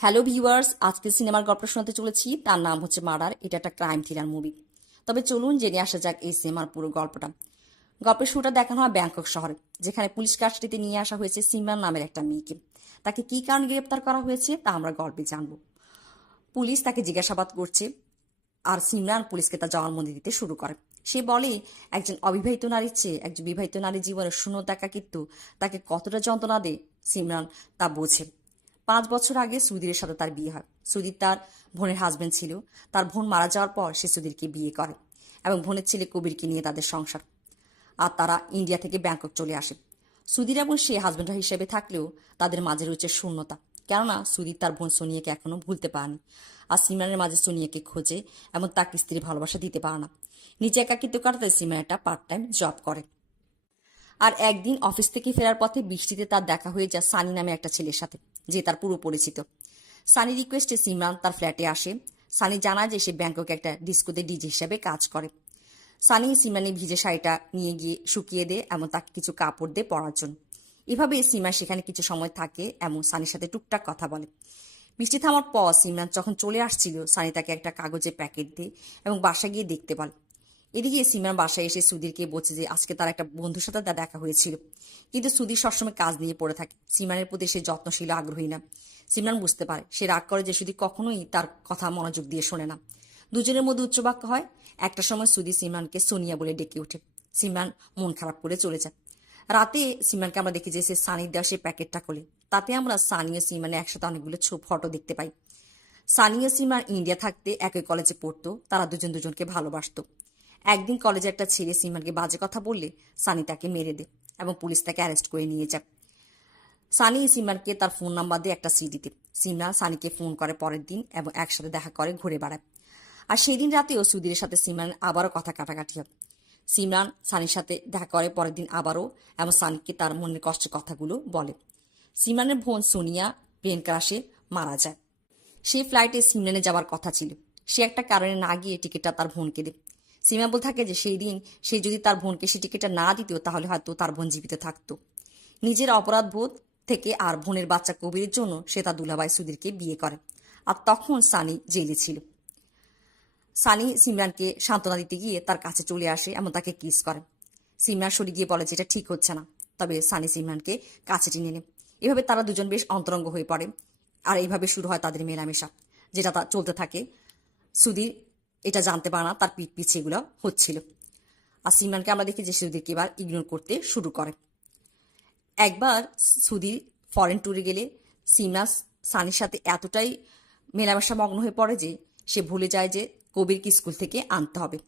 Hello viewers, আজকে সিনেমার গল্প শোনাতে চলেছি। তার নাম হচ্ছে মার্ডার। এটা একটা ক্রাইম থ্রিলার মুভি। তবে চলুন জেনে আসা যাক এই সিনেমার পুরো গল্পটা। গল্পের শুরুটা দেখানো হয় ব্যাংকক শহরে, যেখানে পুলিশ কাস্টডিতে নিয়ে আসা হয়েছে সিমরান নামের একটা মেয়েকে। তাকে কী কারণে গ্রেপ্তার করা হয়েছে তা আমরা গল্পে জানব। পুলিশ তাকে জিজ্ঞাসাবাদ করছে, আর সিমরান পুলিশকে তার জবানবন্দি দিতে শুরু করে। সে বলে, একজন অবিবাহিত নারীর চেয়ে একজন বিবাহিত নারীর জীবনের শূন্যতা একাকিত্ব তাকে কতটা যন্ত্রণা দেয় সিমরান তা বোঝে। 5 বছর আগে সুধীরের সাথে তার বিয়ে হয়। সুধীর তার বোনের হাজবেন্ড ছিল। তার বোন মারা যাওয়ার পর সে সুধীরকে বিয়ে করে এবং বোনের ছেলে কবিরকে নিয়ে তাদের সংসার। আর তারা ইন্ডিয়া থেকে ব্যাংকক চলে আসে। সুধীর এবং সে হাজবেন্ড হিসেবে থাকলেও তাদের মাঝে রয়েছে শূন্যতা, কেননা সুধীর তার বোন সোনিয়াকে এখনো ভুলতে পারেনি। আর সিমরানের মাঝে সোনিয়াকে খোঁজে এবং তাকে স্ত্রীর ভালোবাসা দিতে পারে না। নিজে একাকিত্ব কাটাতে সিমরান একটা পার্ট টাইম জব করে। আর একদিন অফিস থেকে ফেরার পথে বৃষ্টিতে তার দেখা হয়ে যায় সানি নামে একটা ছেলের সাথে, যে তার পুরো পরিচিত। সানি রিকোয়েস্টে সিমরান তার ফ্ল্যাটে আসে। সানি জানায় যে সে ব্যাংককে একটা ডিস্কোতে ডিজে হিসাবে কাজ করে। সানি সিমরানের ভিজে শাড়িটা নিয়ে গিয়ে শুকিয়ে দেয় এবং তাকে কিছু কাপড় দিয়ে পরার জন্য। এভাবে সিমরান সেখানে কিছু সময় থাকে এবং সানির সাথে টুকটাক কথা বলে। বৃষ্টি থামার পর সিমরান যখন চলে আসছিল, সানি তাকে একটা কাগজের প্যাকেট দেয় এবং বাসা গিয়ে দেখতে বলে। এদিকে সিমরান বাসায় এসে সুধীরকে বলছে যে আজকে তার একটা বন্ধুর সাথে তার দেখা হয়েছিল, কিন্তু সুধীর সবসময় কাজ নিয়ে পড়ে থাকে। সিমরানের প্রতি সে যত্নশীল আগ্রহী না। সিমরান বুঝতে পারে, সে রাগ করে যে সুধীর কখনোই তার কথা মনোযোগ দিয়ে শোনে না। দুজনের মধ্যে উচ্চবাক্য হয়। একটা সময় সুধীর সিমরানকে সোনিয়া বলে ডেকে ওঠে। সিমরান মন খারাপ করে চলে যায়। রাতে সিমরানকে আমরা দেখি যে সে সানির দেওয়া সেই প্যাকেটটা খোলে। তাতে আমরা সানি ও সিমরানের একসাথে অনেকগুলো ফটো দেখতে পাই। সানি ও সিমরান ইন্ডিয়া থাকতে একই কলেজে পড়তো। তারা দুজন দুজনকে ভালোবাসতো। একদিন কলেজে একটা ছেলে সিমরানকে বাজে কথা বললে সানি তাকে মেরে দেয় এবং পুলিশ তাকে অ্যারেস্ট করে নিয়ে যায়। সানি সিমরানকে তার ফোন নাম্বার দিয়ে একটা সিডি দেয়। সিমরান সানিকে ফোন করে পরের দিন এবং একসাথে দেখা করে ঘুরে বেড়ায়। আর সেই দিন রাতেও সুধীরের সাথে সিমরান আবারও কথা কাটাকাটি হয়। সিমরান সানির সাথে দেখা করে পরের দিন আবারও এবং সানিকে তার মনের কষ্টের কথাগুলো বলে। সিমরানের বোন সোনিয়া প্লেন ক্রাশে মারা যায়। সেই ফ্লাইটে সিমরানের যাওয়ার কথা ছিল। সে একটা কারণে না গিয়ে টিকিটটা তার বোনকে দেয়। সিমরান বলে থাকে যে সেই দিন সে যদি তার বোনকে সেই টিকিটটা না দিত তাহলে হয়তো তার বোন জীবিত থাকতো। নিজের অপরাধ বোধ থেকে আর বোনের বাচ্চা কবিরের জন্য সে তার দুলাভাই সুধীরকে বিয়ে করে। আর তখন সানি জেলে ছিল। সানি সিমরানকে সান্ত্বনা দিতে গিয়ে তার কাছে চলে আসে এবং তাকে কিস করে। সিমরান সরে গিয়ে বলে যে এটা ঠিক হচ্ছে না। তবে সানি সিমরানকে কাছে টেনে নেয়। এভাবে তারা দুজন বেশ অন্তরঙ্গ হয়ে পড়ে। আর এইভাবে শুরু হয় তাদের মেলামেশা, যেটা চলতে থাকে। সুধীর এটা জানতে পারে না তার পিঠ পিছিয়ে এগুলো হচ্ছিল। আর সিমরানকে আমরা দেখি যে সুধীরকে এবার ইগনোর করতে শুরু করে। একবার সুধীর ফরেন ট্যুরে গেলে সিমরান সানির সাথে এতটাই মেলামেশা মগ্ন হয়ে পড়ে যে সে ভুলে যায় যে কবিরকে স্কুল থেকে আনতে হবে।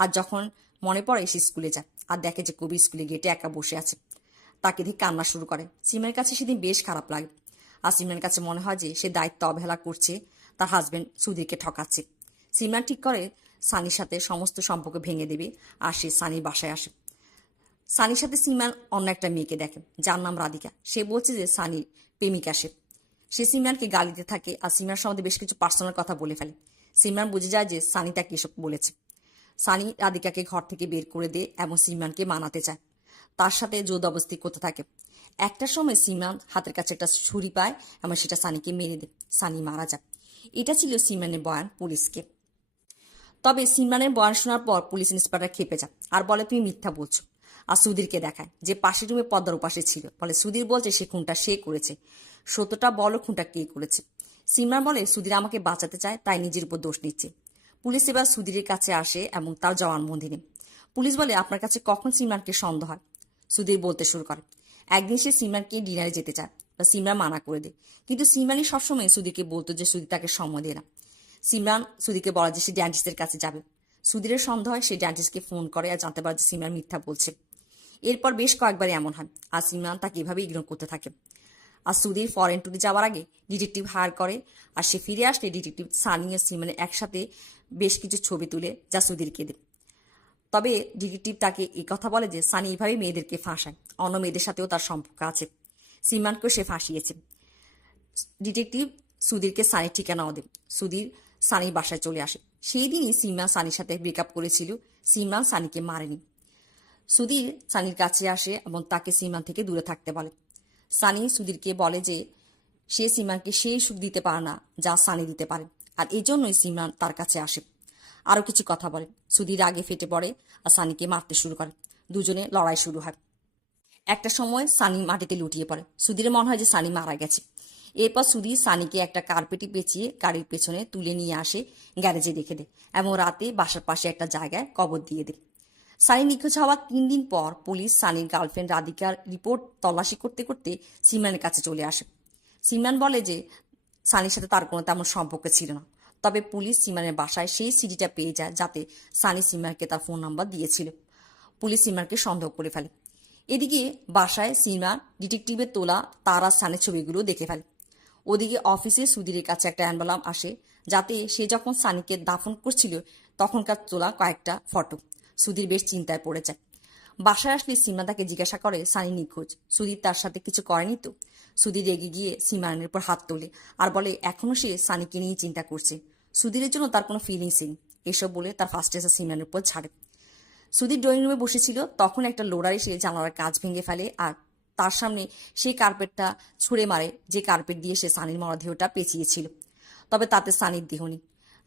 আর যখন মনে পড়ে সে স্কুলে যায় আর দেখে যে কবির স্কুলে গেটে একা বসে আছে। তাকে দেখে কান্না শুরু করে। সিমরানের কাছে সেদিন বেশ খারাপ লাগে। আর সিমরানের কাছে মনে হয় যে সে দায়িত্ব অবহেলা করছে, তার হাজবেন্ড সুধীরকে ঠকাচ্ছে। সিমরান ঠিক করে সানির সাথে সমস্ত সম্পর্ক ভেঙে দেবে আর সে সানির বাসায় আসে। সানির সাথে সিমরান অন্য একটা মেয়েকে দেখে, যার নাম রাধিকা। সে বলছে যে সানির প্রেমিকা সে সিমরানকে গালি দিতে থাকে আর সিমরান সম্বন্ধে বেশ কিছু পার্সোনাল কথা বলে ফেলে। সিমরান বুঝে যায় যে সানি তাকে এসব বলেছে। সানি রাধিকাকে ঘর থেকে বের করে দেয় এবং সিমরানকে মানাতে চায়। তার সাথে জোরজবরদস্তি করতে থাকে। একটা সময় সিমরান হাতের কাছে একটা ছুরি পায় এবং সেটা সানিকে মেরে দেয়। সানি মারা যায়। এটা ছিল সিমরানের বয়ান পুলিশকে। তবে সিমরানের বয়ান শোনার পর পুলিশ ইন্সপেক্টর খেপে যায় আর বলে তুমি মিথ্যা বলছো। আর সুধীরকে দেখায় যে পাশের রুমে পদ্মার উপাসে ছিল। বলে সুধীর বলছে সে খুনটা সে করেছে, সত্যটা বলো খুনটা কে করেছে। সিমরান বলে সুধীর আমাকে বাঁচাতে চায়, তাই নিজের উপর দোষ নিচ্ছে। পুলিশ এবার সুধীরের কাছে আসে এবং তার জবানবন্দি নেয়। পুলিশ বলে আপনার কাছে কখন সিমরানকে সন্দেহ হয়। সুধীর বলতে শুরু করে, একদিন সে সিমরানকে ডিনারে যেতে চায় বা সিমরান মানা করে দেয়। কিন্তু সিমরানই সবসময় সুধীরকে বলতো যে সুধীর তাকে সময় দেয় না। সিমরান সুধীরকে বলে যে সে ড্যান্টিস্টের কাছে যাবে। সুধীরের সন্দেহ হয়, সে ড্যান্টিস্টকে ফোন করে আর জানতে পারে যে সিমরান মিথ্যা বলছে। এরপর বেশ কয়েকবার এমন হয় আর সিমরান তাকে এভাবে ইগনোর করতে থাকে। আর সুধীর ফরেন ট্যুরে যাওয়ার আগে ডিটেকটিভ হায়ার করে। আর সে ফিরে আসলে ডিটেকটিভ সানি আর সিমরানের একসাথে বেশ কিছু ছবি তুলে যা সুধীরকে দেয়। তবে ডিটেকটিভ তাকে এই কথা বলে যে সানি এভাবে মেয়েদেরকে ফাঁসায়, অন্য মেয়েদের সাথেও তার সম্পর্ক আছে। সিমরানকেও সে ফাঁসিয়েছে। ডিটেকটিভ সুধীরকে সানির ঠিকানাও দেয়। সুধীর সানির বাসায় চলে আসে। সেই দিনই সিমরান সানির সাথে ব্রেকআপ করেছিল। সিমরান সানিকে মারেনি। সুধীর সানির কাছে আসে এবং তাকে সিমরান থেকে দূরে থাকতে বলে। সানি সুধীরকে বলে যে সে সিমরানকে সেই সুখ দিতে পারে না যা সানি দিতে পারে, আর এই জন্যই সিমরান তার কাছে আসে। আরও কিছু কথা বলে। সুধীর আগে ফেটে পড়ে আর সানিকে মারতে শুরু করে। দুজনে লড়াই শুরু হয়। একটা সময় সানি মাটিতে লুটিয়ে পড়ে। সুধীরের মনে হয় যে সানি মারা গেছে। এরপর সুধীর সানিকে একটা কার্পেটে পেঁচিয়ে গাড়ির পেছনে তুলে নিয়ে আসে, গ্যারেজে রেখে দেয় এবং রাতে বাসার পাশে একটা জায়গায় কবর দিয়ে দেয়। সানি নিখোঁজ হওয়ার 3 দিন পর পুলিশ সানির গার্লফ্রেন্ড রাধিকার রিপোর্ট তল্লাশি করতে করতে সিমরানের কাছে চলে আসে। সিমরান বলে যে সানির সাথে তার কোনো তেমন সম্পর্ক ছিল না। তবে পুলিশ সিমরানের বাসায় সেই সিডিটা পেয়ে যায় যাতে সানি সিমরানকে তার ফোন নাম্বার দিয়েছিল। পুলিশ সিমরানকে সন্দেহ করে ফেলে। এদিকে বাসায় সিমরান ডিটেকটিভের তোলা তার আর সানির ছবিগুলো দেখে ফেলে। ওদিকে অফিসে সুধীরের কাছে একটা অ্যালবাম আসে, যাতে সে যখন সানিকে দাফন করছিল তখনকার তোলা কয়েকটা ফটো। সুধীর বেশ চিন্তায় পড়ে যায়। বাসায় আসলে সিমরান তাকে জিজ্ঞাসা করে সানি নিখোঁজ, সুধীর তার সাথে কিছু করেনি তো? সুধীর রেগে গিয়ে সিমরানের উপর হাত তোলে আর বলে এখনও সে সানিকে নিয়ে চিন্তা করছে, সুধীরের জন্য তার কোনো ফিলিংস নেই। এসব বলে তার ফার্স্ট এসে সিমরানের উপর ছাড়ে। সুধীর ড্রয়িং রুমে বসেছিল, তখন একটা লোডার এসে জানালার কাঁচ ভেঙে ফেলে আর তার সামনে সেই কার্পেটটা ছুঁড়ে মারে, যে কার্পেট দিয়ে সে সানির মরা দেহটা পেঁচিয়েছিল। তবে তাতে সানির দেহ নেই,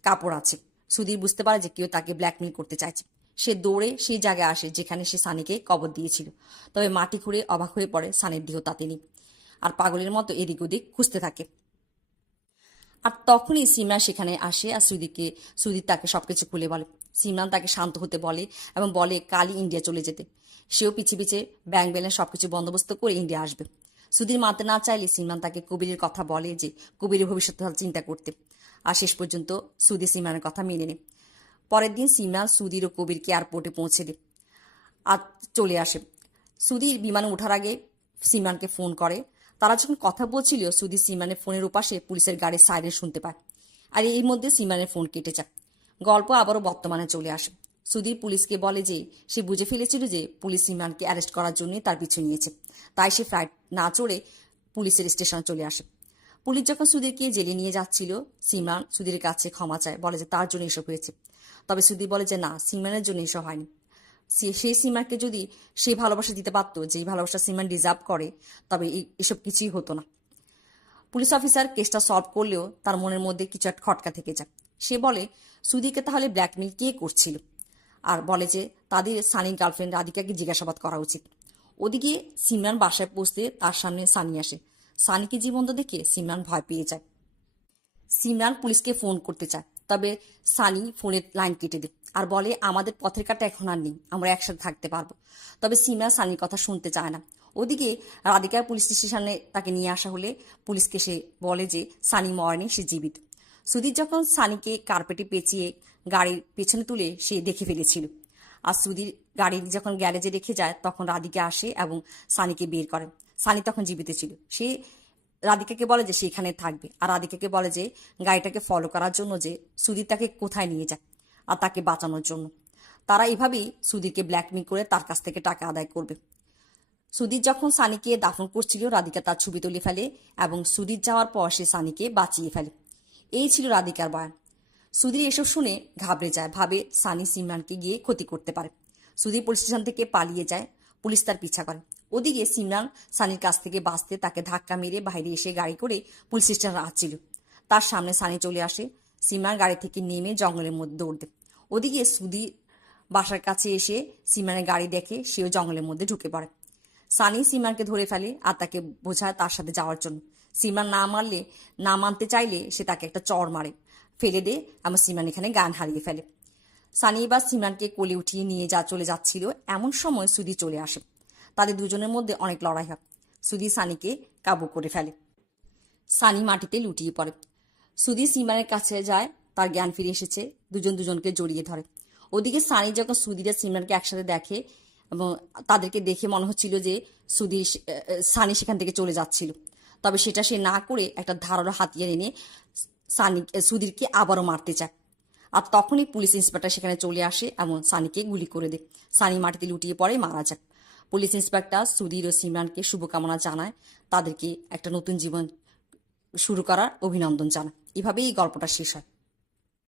কাপড় আছে। সুধীর বুঝতে পারে যে কেউ তাকে ব্ল্যাকমেল করতে চাইছে। সে দৌড়ে সেই জায়গায় আসে যেখানে সে সানিকে কবর দিয়েছিল। তবে মাটি খুঁড়ে অবাক হয়ে পড়ে সানির দেহ তাতে নেই, আর পাগলের মতো এদিক ওদিক খুঁজতে থাকে। আর তখনই সিমরান সেখানে আসে আর সুধীর তাকে সবকিছু খুলে বলে। সিমরান তাকে শান্ত হতে বলে এবং বলে কালই ইন্ডিয়া চলে যেতে। সেও পিছে পিছে ব্যাংক ব্যালেন্স সবকিছু বন্দোবস্ত করে ইন্ডিয়া আসবে। সুধীর মানতে না চাইলে সিমরান তাকে কবিরের কথা বলে যে কবিরের ভবিষ্যৎ চিন্তা করতে। আর শেষ পর্যন্ত সুধীর সিমরানের কথা মেনে নেয়। পরের দিন সিমরান সুধীর ও কবিরকে এয়ারপোর্টে পৌঁছে দেয় আর চলে আসে। সুধীর বিমানে ওঠার আগে সিমরানকে ফোন করে। তারা যখন কথা বলছিল সুধীর সিমরানের ফোনের ওপাশে পুলিশের গাড়ির সাইরেন শুনতে পায়, আর এর মধ্যে সিমরানের ফোন কেটে যায়। গল্প আবারও বর্তমানে চলে আসে। সুধীর পুলিশকে বলে যে সে বুঝে ফেলেছিল যে পুলিশ সিমরানকে অ্যারেস্ট করার জন্য তার পিছু নিয়েছে, তাই সে ফ্লাইট না চড়ে পুলিশের স্টেশনে চলে আসে। পুলিশ যখন সুধীরকে জেলে নিয়ে যাচ্ছিল, সিমরান সুধীরের কাছে ক্ষমা চায়, বলে যে তার জন্য এসব হয়েছে। তবে সুধীর বলে যে না, সিমরানের জন্য এসব হয়নি। সেই সিমরানকে যদি সেই ভালোবাসা দিতে পারতো যেই ভালোবাসা সিমরান ডিজার্ভ করে, তবে এসব কিছুই হতো না। পুলিশ অফিসার কেসটা সলভ করলেও তার মনের মধ্যে কিছু একটা খটকা থেকে যায়। সে বলে সুধীরকে তাহলে ব্ল্যাকমেল কে করছিল, আর বলে যে তাদের সানির গার্লফ্রেন্ড রাধিকাকে জিজ্ঞাসাবাদ করা উচিত। ওদিকে সিমরান বাসায় পৌঁছতে তার সামনে সানি আসে। সানিকে জীবন্ত দেখে সিমরান ভয় পেয়ে যায়। সিমরান পুলিশকে ফোন করতে চায়, তবে সানি ফোনের লাইন কেটে দেয় আর বলে আমাদের পথের কাটা এখন আর নেই, আমরা একসাথে থাকতে পারবো। তবে সিমরান সানির কথা শুনতে চায় না। ওদিকে রাধিকার পুলিশ স্টেশনে তাকে নিয়ে আসা হলে পুলিশকে সে বলে যে সানি মরেনি, সে জীবিত। সুধীর যখন সানিকে কার্পেটে পেঁচিয়ে গাড়ির পেছনে তুলে সে দেখে ফেলেছিল, আর সুধীর গাড়ি যখন গ্যারেজে রেখে যায় তখন রাধিকা আসে এবং সানিকে বের করে। সানি তখন জীবিত ছিল। সে রাধিকাকে বলে যে সে এখানে থাকবে, আর রাধিকাকে বলে যে গাড়িটাকে ফলো করার জন্য, যে সুধীর তাকে কোথায় নিয়ে যায় আর তাকে বাঁচানোর জন্য। তারা এভাবেই সুধীরকে ব্ল্যাকমেল করে তার কাছ থেকে টাকা আদায় করবে। সুধীর যখন সানিকে দাফন করছিল, রাধিকা তার ছবি তুলে ফেলে এবং সুধীর যাওয়ার পর সে সানিকে বাঁচিয়ে ফেলে। এই ছিল রাধিকার বয়ান। সুধীর এসব শুনে ঘাবড়ে যায়, ভাবে সানি সিমরানকে গিয়ে ক্ষতি করতে পারে। সুধীর পুলিশ স্টেশন থেকে পালিয়ে যায়, পুলিশ তার পিছা করে। ওদিকে সিমরান সানির কাছ থেকে বাঁচতে তাকে ধাক্কা মেরে বাইরে এসে গাড়ি করে পুলিশ স্টেশনে আসছিল। তার সামনে সানি চলে আসে। সিমরান গাড়ি থেকে নেমে জঙ্গলের মধ্যে দৌড় দেয়। ওদিকে সুধীর বাসার কাছে এসে সিমরানের গাড়ি দেখে, সেও জঙ্গলের মধ্যে ঢুকে পড়ে। সানি সিমরানকে ধরে ফেলে আর তাকে বোঝায় তার সাথে যাওয়ার জন্য। সিমরান না মানতে চাইলে সে তাকে একটা চড় মারে, ফেলে দে, এবং সিমরান এখানে জ্ঞান হারিয়ে ফেলে। সানি এবার সিমরানকে কোলে উঠিয়ে নিয়ে চলে যাচ্ছিল, এমন সময় সুধীর চলে আসে। তাদের দুজনের মধ্যে অনেক লড়াই হয়। সুধীর সানিকে কাবু করে ফেলে। সানি মাটিতে লুটিয়ে পড়ে। সুধীর সিমরানের কাছে যায়, তার জ্ঞান ফিরে এসেছে। দুজনকে জড়িয়ে ধরে। ওদিকে সানি যখন সুধীর আর সিমরানকে একসাথে দেখে এবং তাদেরকে দেখে মনে হচ্ছিল যে সানি সেখান থেকে চলে যাচ্ছিল, তবে সেটা সে না করে একটা ধারালো হাতিয়ার এনে সুধীরকে আবারও মারতে চায়। আর তখনই পুলিশ ইন্সপেক্টর সেখানে চলে আসে এবং সানিকে গুলি করে দেয়। সানি মাটিতে লুটিয়ে পড়ে, মারা যায়। পুলিশ ইন্সপেক্টর সুধীর ও সিমরানকে শুভকামনা জানায়, তাদেরকে একটা নতুন জীবন শুরু করার অভিনন্দন জানায়। এভাবেই এই গল্পটা শেষ হয়।